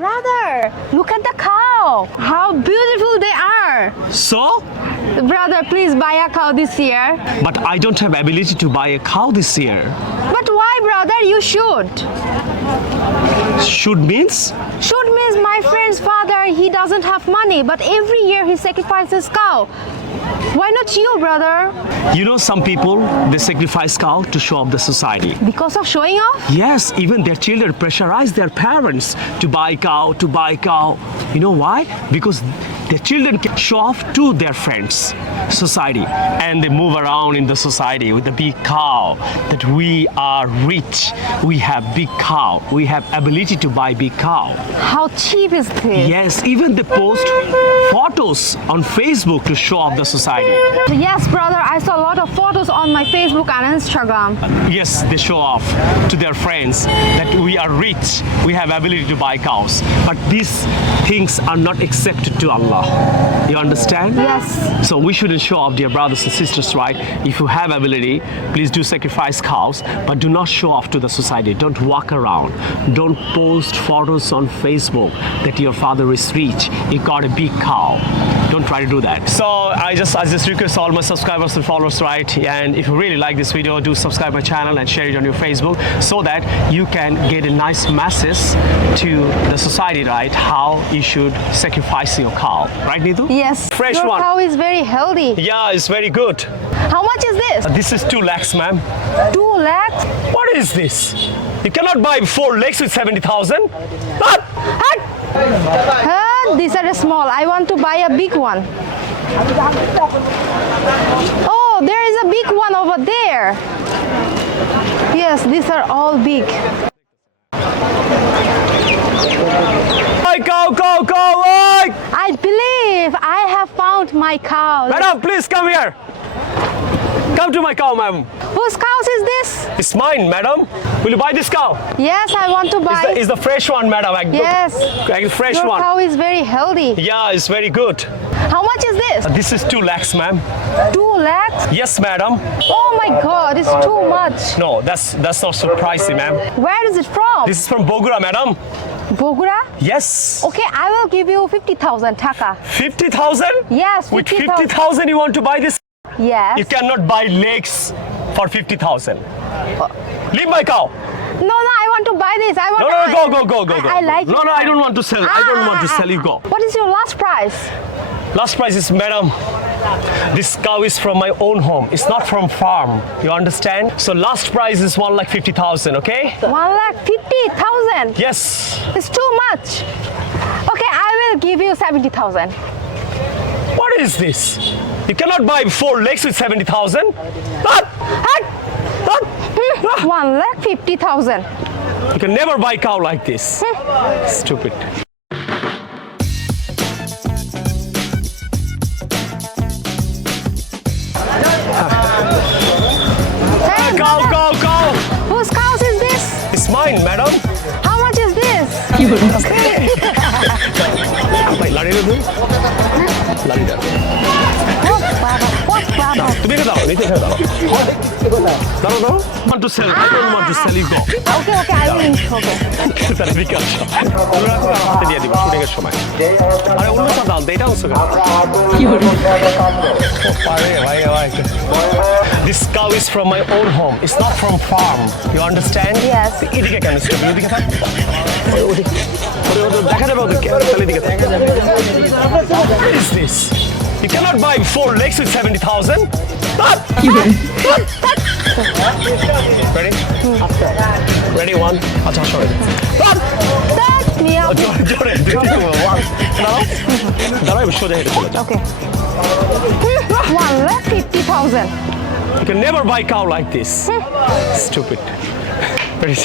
Brother, look at the cow. How beautiful they are. So? Brother, please buy a cow this year. But I don't have ability to buy a cow this year. But why, brother? You should. Should means? Should means my friend's father, he doesn't have money, but every year he sacrifices cow. Why not you, brother? You know, some people, they sacrifice cow to show off the society. Because of showing off? Yes, even their children pressurize their parents to buy cow, to buy cow. You know why? Because their children can show off to their friends, society, and they move around in the society with the big cow, that we are rich, we have big cow, we have ability to buy big cow. How cheap is this? Yes, even they post photos on Facebook to show off the society. Yes, brother, I saw a lot of photos on my Facebook and Instagram. Yes, they show off to their friends that we are rich, we have ability to buy cows. But these things are not accepted to Allah. You understand? Yes. So we shouldn't show off, dear brothers and sisters, right? If you have ability, please do sacrifice cows, but do not show off to the society. Don't walk around. Don't post photos on Facebook that your father is rich, he got a big cow. Don't try to do that. So I just request all my subscribers and followers, right? And if you really like this video, do subscribe my channel and share it on your Facebook so that you can get a nice message to the society, right? How you should sacrifice your cow, right, Nidu? Yes. Fresh your one. cow is very healthy. Yeah, it's very good. How much is this? This is 2 lakhs, ma'am. 2 lakhs? What is this? You cannot buy 4 legs with 70,000. What? These are small. I want to buy a big one. Oh, there is a big one over there. Yes, these are all big. Cow, cow, cow, oi! I believe I have found my cow. Madam, please come here. Come to my cow, ma'am. Whose cow is this? It's mine, madam. Will you buy this cow? Yes, I want to buy. It's the fresh one, madam. Yes. Fresh Your one. cow is very healthy. Yeah, it's very good. How much is this? This is 2 lakhs, ma'am. 2 lakhs? Yes, madam. Oh my God, it's too much. No, that's not so pricey, ma'am. Where is it from? This is from Bogura, madam. Bogura? Yes. Okay, I will give you 50,000 taka. 50,000? Yes, With 50,000. 50,000 you want to buy this? Yes. You cannot buy legs for 50,000. Leave my cow. No, I want to buy this. I want. Go. I like it. No, I don't want to sell. I don't want to sell. You go. What is your last price? Last price is, madam, this cow is from my own home. It's not from farm. You understand? So last price is 1,50,000. Okay? 1,50,000. Yes. It's too much. Okay, I will give you 70,000. What is this? You cannot buy 4 legs with 70,000. What? 1,50,000. You can never buy cow like this. Stupid. Hey, Cow. whose cow is this? It's mine, madam. How much is this? লাড়ি দেবো লাড়ি দাও তুমি এখানে দাও নিচে এখানে দাও দাও want to sell I don't want to sell you go Okay, I will. Okay. তাহলে বিকাশ তোমরা তো হাতে দিয়ে দিবা শুটিং এর সময় আরে অন্যটা দাও এটা অংশ কেন কি হলো আরে ভাই This cow is from my own home. It's not from farm. You understand? Yes. এদিকে কেন স্টপ এদিকে থাক দেখা যাবে ওদেরকে তাহলে এদিকে থাক What is this? You cannot buy 4 legs with 70,000. Ready? Ready, 1. আচ্ছা সরে জোরে দাঁড়াও সোজা হেঁটে চলে যাও Okay. 1,50,000. You can never buy cow like this. Stupid. Ready?